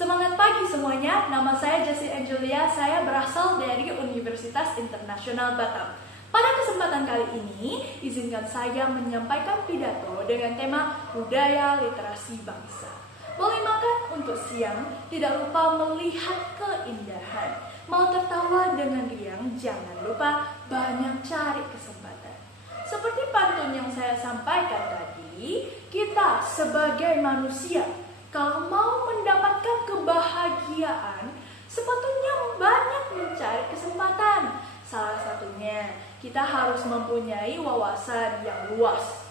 Semangat pagi semuanya, nama saya Jessie Angelia, saya berasal dari Universitas Internasional Batam. Pada kesempatan kali ini, izinkan saya menyampaikan pidato dengan tema budaya literasi bangsa. Boleh makan untuk siang, tidak lupa melihat keindahan. Mau tertawa dengan riang, jangan lupa banyak cari kesempatan. Seperti pantun yang saya sampaikan tadi, kita sebagai manusia, kalau mau mendapatkan kebahagiaan, sepatutnya banyak mencari kesempatan. Salah satunya, kita harus mempunyai wawasan yang luas,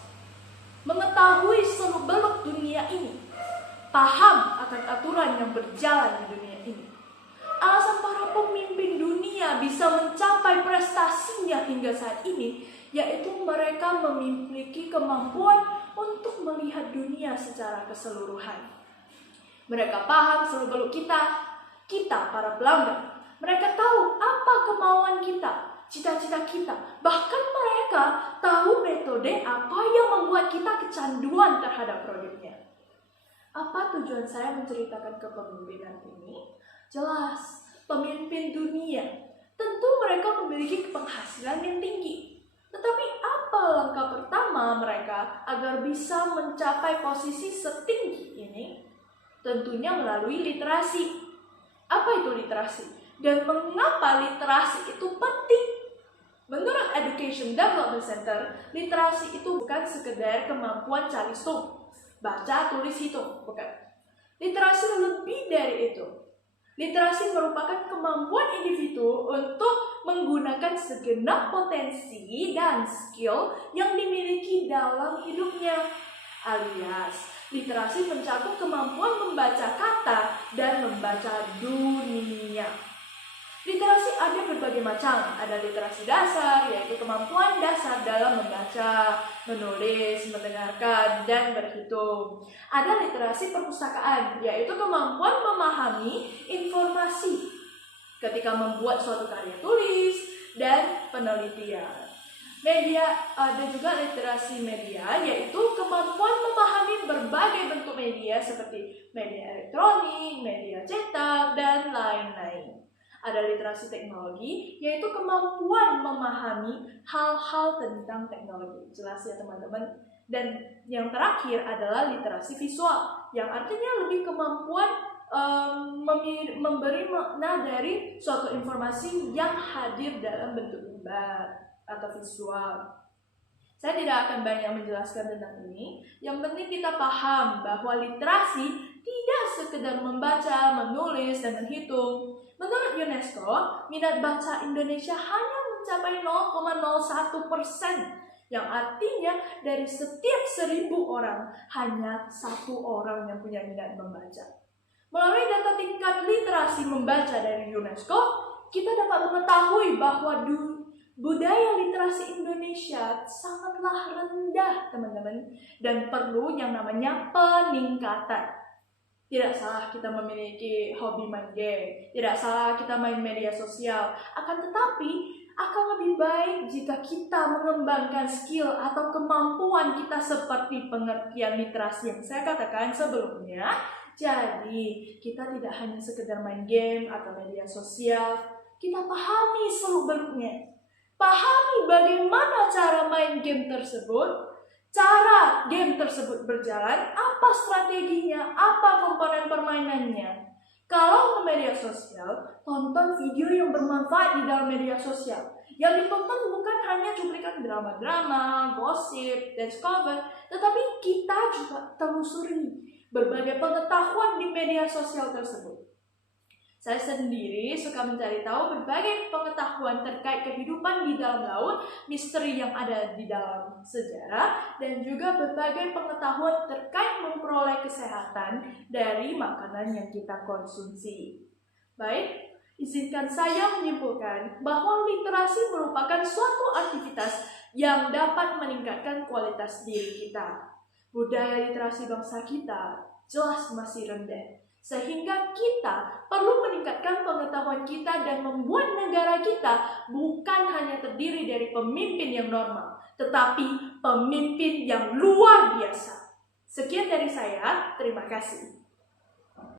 mengetahui seluk-beluk dunia ini, paham akan aturan yang berjalan di dunia ini. Alasan para pemimpin dunia bisa mencapai prestasinya hingga saat ini, yaitu mereka memiliki kemampuan untuk melihat dunia secara keseluruhan. Mereka paham seluk-beluk kita para pelanggan. Mereka tahu apa kemauan kita, cita-cita kita. Bahkan mereka tahu metode apa yang membuat kita kecanduan terhadap produknya. Apa tujuan saya menceritakan kepemimpinan ini? Jelas, pemimpin dunia. Tentu mereka memiliki penghasilan yang tinggi. Tetapi apa langkah pertama mereka agar bisa mencapai posisi setinggi ini? Tentunya melalui literasi. Apa itu literasi? Dan mengapa literasi itu penting? Menurut Education Development Center, literasi itu bukan sekedar kemampuan calistung, baca, tulis, hitung, bukan. Literasi lebih dari itu. Literasi merupakan kemampuan individu untuk menggunakan segenap potensi dan skill yang dimiliki dalam hidupnya. Alias, literasi mencakup kemampuan membaca kata dan membaca dunia. Literasi ada berbagai macam. Ada literasi dasar, yaitu kemampuan dasar dalam membaca, menulis, mendengarkan, dan berhitung. Ada literasi perpustakaan, yaitu kemampuan memahami informasi ketika membuat suatu karya tulis dan penelitian. Media, ada juga literasi media, yaitu kemampuan memahami berbagai bentuk media seperti media elektronik, media cetak, dan lain-lain. Ada literasi teknologi, yaitu kemampuan memahami hal-hal tentang teknologi. Jelas ya teman-teman. Dan yang terakhir adalah literasi visual, yang artinya lebih kemampuan memberi makna dari suatu informasi yang hadir dalam bentuk gambar atau visual. Saya tidak akan banyak menjelaskan tentang ini. Yang penting kita paham bahwa literasi tidak sekedar membaca, menulis, dan menghitung. Menurut UNESCO, minat baca Indonesia hanya mencapai 0,01%, yang artinya dari setiap 1.000 orang, hanya 1 orang yang punya minat membaca. Melalui data tingkat literasi membaca dari UNESCO, kita dapat mengetahui bahwa budaya literasi Indonesia sangatlah rendah, teman-teman, dan perlu yang namanya peningkatan. Tidak salah kita memiliki hobi main game, tidak salah kita main media sosial, akan tetapi akan lebih baik jika kita mengembangkan skill atau kemampuan kita seperti pengertian literasi yang saya katakan sebelumnya. Jadi, kita tidak hanya sekedar main game atau media sosial, kita pahami seluk-beluknya. Pahami bagaimana cara main game tersebut, cara game tersebut berjalan, apa strateginya, apa komponen permainannya. Kalau ke media sosial, tonton video yang bermanfaat di dalam media sosial. Yang ditonton bukan hanya cuplikan drama-drama, gosip, dance cover, tetapi kita juga telusuri berbagai pengetahuan di media sosial tersebut. Saya sendiri suka mencari tahu berbagai pengetahuan terkait kehidupan di dalam laut, misteri yang ada di dalam sejarah, dan juga berbagai pengetahuan terkait memperoleh kesehatan dari makanan yang kita konsumsi. Baik, izinkan saya menyimpulkan bahwa literasi merupakan suatu aktivitas yang dapat meningkatkan kualitas diri kita. Budaya literasi bangsa kita jelas masih rendah. Sehingga kita perlu meningkatkan pengetahuan kita dan membuat negara kita bukan hanya terdiri dari pemimpin yang normal, tetapi pemimpin yang luar biasa. Sekian dari saya, terima kasih.